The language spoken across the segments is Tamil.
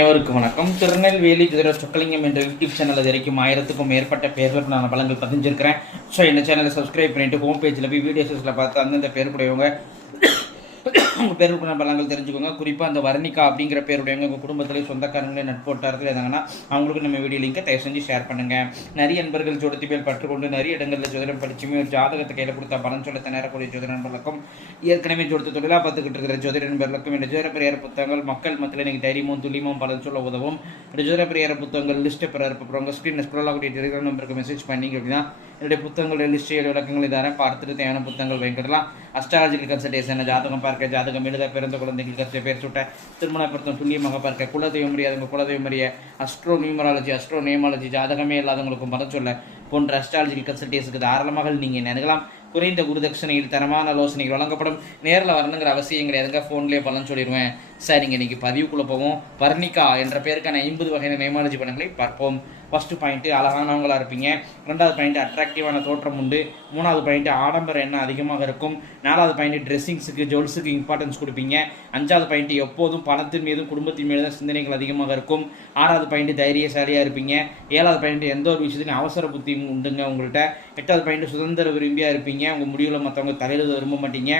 அனைவருக்கும் வணக்கம். திருநெல்வேலி ஜோதிட சொக்கலிங்கம் என்ற யூடியூப் சேனல் இது வரைக்கும் ஆயிரத்துக்கும் மேற்பட்ட பேர்களுக்கு நான் பலங்கள் பதிஞ்சிருக்கிறேன். ஸோ இந்த சேனலை சப்ஸ்கிரைப் பண்ணிட்டு ஹோம் பேஜில் போய் வீடியோஸில் பார்த்து அந்தந்த பேர் கூடவங்க உங்கள் பேருக்குள்ள பலங்கள் தெரிஞ்சுக்கோங்க. குறிப்பாக அந்த வர்ணிகா அப்படிங்கிற பேருடையவங்க உங்கள் குடும்பத்திலே சொந்தக்காரங்களே நட்போட்டாரத்தில் இருந்தாங்கன்னா அவங்களுக்கு நம்ம வீடியோ லிங்கை தயவு செஞ்சு ஷேர் பண்ணுங்கள் நிறைய நண்பர்கள் ஜோடத்தி பேர் பற்றுக்கொண்டு நிறைய இடங்களில் ஜோதிடம் படிச்சுமே ஒரு ஜாதகத்தை கையில் கொடுத்தா பலன் சொல்ல திணறக்கூடிய ஜோதிட நண்பர்களுக்கும் ஏற்கனவே ஜோடத்து தொழிலாக பார்த்துக்கிட்டு இருக்கிற ஜோதிட நண்பர்களுக்கும் இந்த ஜோதிட பிரியர் புத்தகங்கள் மக்கள் மத்தியில் எனக்கு தைரியமும் துல்லியமும் பலன் சொல்ல உதவும். இந்த ஜோதிட பிரியர் புத்தகங்கள் லிஸ்ட்டை பெற இருப்பவங்க ஸ்க்ரீனில் ஸ்க்ரோல் ஆகக்கூடிய டெலிகிராம் நம்பருக்கு மெசேஜ் பண்ணிங்க அப்படின்னா என்னுடைய புத்தகங்களுடைய லிஸ்ட் விளக்கங்கள் இதான பார்த்துட்டு தேவையான புத்தகங்கள் வாங்கிக்கலாம் அஸ்ட்ராலஜிக்கல் கன்சல்டேஷன் ஜாதகம் பார்க்க ஜாதகம் எழுத பிறந்த குழந்தைகள் கற்று பேர் சுட்ட திருமண பொருத்தம் துல்லியமாக பார்க்க குலதெய்வம் அறியாதவங்க குலதெய்வம் அறிய அஸ்ட்ரோ நியூமராலஜி அஸ்ட்ரோ நேமாலஜி ஜாதகமே இல்லாதவங்களுக்கும் பல சொல்ல போன்ற அஸ்ட்ராலஜிக்கல் கன்சல்டேஷனுக்கு தாராளமாக நீங்கள் நினைக்கலாம் குறைந்த குருதட்சணையில் தரமான ஆலோசனைகள் வழங்கப்படும். நேரில் வரணுங்கிற அவசியம் கிடையாதுங்க. ஃபோன்லேயே பலன் சொல்லிடுவேன். சரிங்க இன்றைக்கி பதிவுக்குள்ளே போவோம். வர்ணிகா என்ற பேருக்கான ஐம்பது வகையான நேமாலஜி படங்களை பார்ப்போம். ஃபஸ்ட்டு பாயிண்ட்டு அழகானவங்களா இருப்பீங்க. ரெண்டாவது பாயிண்ட் அட்ராக்டிவான தோற்றம் உண்டு. மூணாவது பாயிண்ட் ஆடம்பர எண்ணம் அதிகமாக இருக்கும். நாலாவது பாயிண்ட் ட்ரெஸ்ஸிங்ஸுக்கு ஜுவல்ஸுக்கு இம்பார்ட்டன்ஸ் கொடுப்பீங்க. அஞ்சாவது பாயிண்ட் எப்போதும் பணத்தின் மீதும் குடும்பத்தின் மீது தான் சிந்தனைகள் அதிகமாக இருக்கும். ஆறாவது பாயிண்ட் தைரியசாலியாக இருப்பீங்க. ஏழாவது பாயிண்ட் எந்த ஒரு விஷயத்துலையும் அவசர புத்தி உண்டுங்க உங்கள்கிட்ட எட்டாவது பாயிண்ட் சுதந்திர விரும்பியாக இருப்பீங்க. உங்கள் முடிவில் மற்றவங்க தலையிட விரும்ப மாட்டீங்க.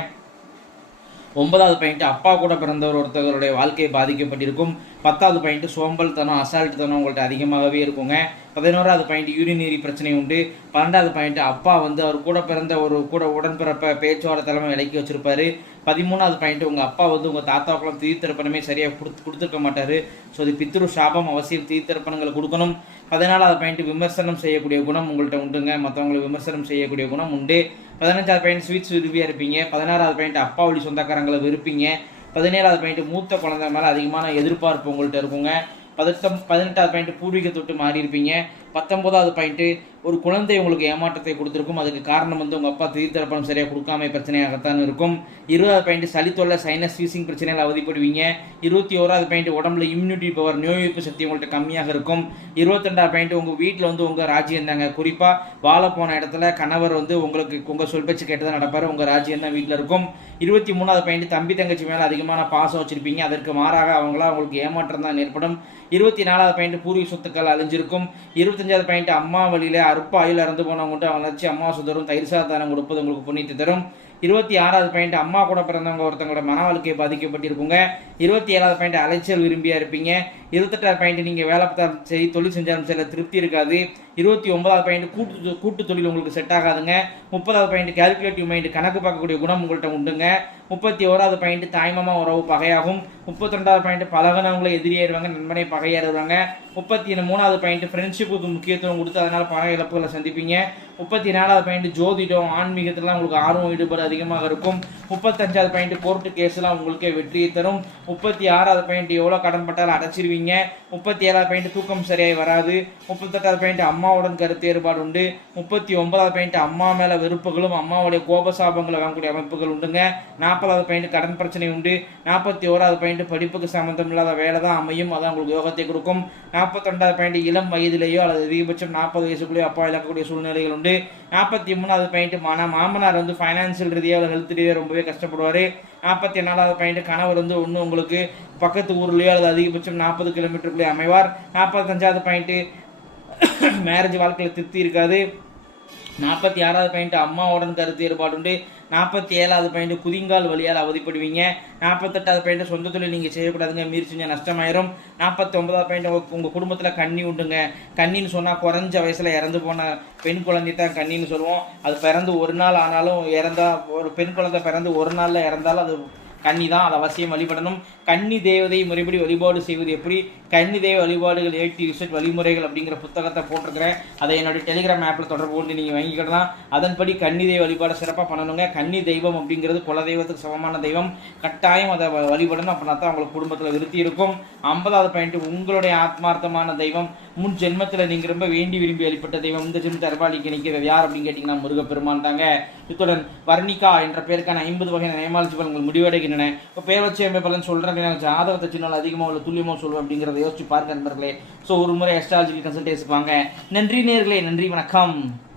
ஒன்பதாவது பாயிண்ட் அப்பா கூட பிறந்தவர் ஒருத்தவருடைய வாழ்க்கை பாதிக்கப்பட்டிருக்கும். பத்தாவது பாயிண்ட் சோம்பல் தனம் அசால்ட் தனம் உங்கள்கிட்ட அதிகமாகவே இருக்குங்க. பதினோராவது பாயிண்ட் யூரிநீரி பிரச்சனை உண்டு. பன்னெண்டாவது பாயிண்ட் அப்பா வந்து அவர் கூட பிறந்த ஒரு கூட உடன்பிறப்ப பேச்சுவார தலைமை விலக்கி வச்சிருப்பாரு. பதிமூணாவது பாயிண்ட் உங்கள் அப்பா வந்து உங்கள் தாத்தாவுக்குலாம் தீர்த்திருப்பணமே சரியாக கொடுத்து கொடுத்துருக்க மாட்டார். ஸோ அது பித்ரு சாபம் அவசியம் தீர்த்திருப்பணங்களை கொடுக்கணும். பதினாலாவது பாயிண்ட் விமர்சனம் செய்யக்கூடிய குணம் உங்கள்கிட்ட உண்டுங்க. மற்றவங்களை விமர்சனம் செய்யக்கூடிய குணம் உண்டு. பதினஞ்சாவது பாயிண்ட் ஸ்வீட்ஸ் விரும்பியாக இருப்பீங்க. பதினாறாவது பாயிண்ட் அப்பா வழி சொந்தக்காரங்களை விருப்பீங்க பதினேழாவது பாயிண்ட் மூத்த குழந்தை மேலே அதிகமான எதிர்பார்ப்பு உங்கள்கிட்ட இருக்குங்க. பதினெட்டம் பதினெட்டாவது பாயிண்ட் பூர்வீக தொட்டு மாறி இருப்பீங்க பத்தொன்பதாவது பாயிண்ட்டு ஒரு குழந்தை உங்களுக்கு ஏமாற்றத்தை கொடுத்துருக்கும். அதுக்கு காரணம் வந்து உங்கள் அப்பா தீர்த்தரப்பணம் சரியாக கொடுக்காம பிரச்சனையாகத்தான் இருக்கும். இருபதாவது பாயிண்ட் சளி தொல்லை சைனஸ் வீசிங் பிரச்சனைகள் அவதிப்படுவீங்க. இருபத்தி ஓராவது பாயிண்ட் உடம்புல இம்யூனிட்டி பவர் நோய் எதிர்ப்பு சக்தி உங்கள்கிட்ட கம்மியாக இருக்கும். இருபத்தெண்டாவது பாயிண்ட் உங்கள் வீட்டில் வந்து உங்கள் ராஜ்யம் தாங்க குறிப்பாக வாழ போன இடத்துல கணவர் வந்து உங்களுக்கு உங்கள் சொல் பேச்சு கேட்டு தான் நடப்பார். உங்கள் ராஜ்யம் தான் வீட்டில் இருக்கும். இருபத்தி மூணாவது பாயிண்ட் தம்பி தங்கச்சி மேலே அதிகமான பாசம் வச்சிருப்பீங்க. அதற்கு மாறாக அவங்களா உங்களுக்கு ஏமாற்றம் தான் ஏற்படும். இருபத்தி நாலாவது பாயிண்ட் பூர்வீக சொத்துக்கள் அழிஞ்சிருக்கும். இருபத்தஞ்சாவது பாயிண்ட் அம்மா வழியில் அற்ப ஆயுள் இறந்து போனவங்க வளர்ச்சி அம்மா சுதரும் தயிர் சாதாரம் கொடுப்பது உங்களுக்கு புண்ணியத்தை தரும். இருபத்தி ஆறாவது பாயிண்ட் அம்மா கூட பிறந்தவங்க ஒருத்தவங்களோட மன வாழ்க்கை பாதிக்கப்பட்டிருக்குங்க. இருபத்தி ஏழாவது பாயிண்ட் அலைச்சல் விரும்பியா இருப்பீங்க. இருபத்தெட்டாவது பாயிண்ட் நீங்கள் வேலை பார்த்தாலும் சரி தொழில் செஞ்சாலும் சரி திருப்தி இருக்காது. இருபத்தி ஒன்பதாவது பாயிண்ட் கூட்டு கூட்டு தொழில் உங்களுக்கு செட் ஆகாதுங்க. முப்பதாவது பாயிண்ட் கேல்குலேட்டிவ் மைண்ட் கணக்கு பார்க்கக்கூடிய குணம் உங்கள்கிட்ட உண்டுங்க. முப்பத்தி ஓராவது பாயிண்ட் தாய்மாமா உறவு பகையாகும். முப்பத்தி ரெண்டாவது பாயிண்ட் பழகினவங்களை எதிரியாயிருவாங்க நண்பனை பகையாருவாங்க முப்பத்தி மூணாவது பாயிண்ட் ஃப்ரெண்ட்ஷிப்புக்கு முக்கியத்துவம் கொடுத்து அதனால் பண இழப்புகளை சந்திப்பீங்க. முப்பத்தி நாலாவது பாயிண்ட் ஜோதிடம் ஆன்மீகத்திலாம் உங்களுக்கு ஆர்வம் ஈடுபாடு அதிகமாக இருக்கும். முப்பத்தஞ்சாவது பாயிண்ட் கோர்ட்டு கேஸ்லாம் உங்களுக்கே வெற்றியை தரும். முப்பத்தி ஆறாவது பாயிண்ட் எவ்வளோ கடன் பட்டாலும் அடைச்சிருவீங்க. முப்பத்தி ஏழாவது பாயிண்ட் தூக்கம் சரியாக வராது. முப்பத்தெட்டாவது பாயிண்ட் அம்மாவுடன் கருத்து ஏற்பாடு உண்டு. முப்பத்தி ஒன்பதாவது பாயிண்ட் அம்மா மேலே வெறுப்புகளும் அம்மாவுடைய கோபசாபங்களை வாங்கக்கூடிய அமைப்புகள் உண்டுங்க. நாற்பதாவது பாயிண்ட் கடன் பிரச்சனை உண்டு. நாற்பத்தி ஓராவது பாயிண்ட் படிப்புக்கு சம்மந்தம் இல்லாத வேலை தான் அமையும். அதான் உங்களுக்கு யோகத்தை கொடுக்கும். நாற்பத்தி பாயிண்ட் இளம் வயதிலேயோ அல்லது அதிகபட்சம் நாற்பது வயசுக்குள்ளேயோ அப்பா இழக்கக்கூடிய சூழ்நிலைகள் உண்டு. நாற்பத்தி மூணாவது பாயிண்ட் மன மாமனார் வந்து ஃபைனான்சியல் ரீதியாக ஹெல்த் ரீதியாக ரொம்பவே கஷ்டப்படுவார். நாற்பத்தி நாலாவது பாயிண்ட் கணவர் வந்து ஒன்று உங்களுக்கு பக்கத்து ஊர்லேயோ அல்லது அதிகபட்சம் நாற்பது கிலோமீட்டருக்குள்ளே அமைவார். நாற்பத்தஞ்சாவது பாயிண்ட்டு மேரேஜ் வாழ்க்கையில் திருப்தி இருக்காது. நாற்பத்தி ஆறாவது பாயிண்ட் அம்மாவுடன் கருத்து ஏற்பாடு உண்டு நாற்பத்தி ஏழாவது பாயிண்ட் குதிங்கால் வழியால் அவதிப்படுவீங்க. நாற்பத்தெட்டாவது பாயிண்ட் சொந்த தொழில் நீங்கள் செய்யக்கூடாதுங்க. மீறி செஞ்சால் நஷ்டமாயிரும். நாற்பத்தி ஒன்பதாவது பாயிண்ட் உங்கள் குடும்பத்தில் கண்ணி உண்டுங்க. கண்ணின்னு சொன்னால் குறைஞ்ச வயசில் இறந்து போன பெண் குழந்தை தான் கண்ணின்னு சொல்லுவோம். அது பிறந்து ஒரு நாள் ஆனாலும் இறந்தால் ஒரு பெண் குழந்தை பிறந்து ஒரு நாளில் இறந்தாலும் அது கன்னி தான் அதை அவசியம் வழிபடணும். கன்னி தேவதை முறைப்படி வழிபாடு செய்வது எப்படி? கன்னி தேவ வழிபாடுகள் ஏற்றி ரிசர்ட் வழிமுறைகள் அப்படிங்கிற புத்தகத்தை போட்டிருக்கிறேன். அதை என்னுடைய டெலிகிராம் ஆப்பில் தொடர்பு கொண்டு நீங்கள் வாங்கிக்கிடலாம். அதன்படி கன்னி தெய்வ வழிபாடு சிறப்பாக பண்ணணுங்க. கன்னி தெய்வம் அப்படிங்கிறது குல தெய்வத்துக்கு சமமான தெய்வம். கட்டாயம் அதை வ- வழிபடணும். அப்படின்னா தான் உங்களுக்கு குடும்பத்தில் விருத்தி இருக்கும். ஐம்பதாவது பாயிண்ட் உங்களுடைய ஆத்மார்த்தமான தெய்வம். முன் ஜென்மத்தில் நீங்கள் ரொம்ப வேண்டி விரும்பி வழிபட்ட தெய்வம். இந்த ஜென்மத்தை அர்பாலிக்கு நிற்கிறது யார் அப்படின்னு கேட்டிங்கன்னா முருகப்பெருமான் தாங்க. இத்துடன் வர்ணிகா என்ற பேருக்கான ஐம்பது வகையான நியமாலஜி பலன்கள் முடிவடைகின்றன. இப்போ பேர் வச்சு எம்பி சொல்கிறேன் அப்படின்னா ஜாதகத்தை சின்னால் அதிகமாக உள்ள துல்லியமாக சொல்லுவேன் அப்படிங்கிறத யோசிச்சு பாருங்க நண்பர்களே. ஸோ ஒரு முறை அஸ்ட்ராலஜி கன்சல்டேஷன் வாங்க நன்றி நேர்களே நன்றி வணக்கம்.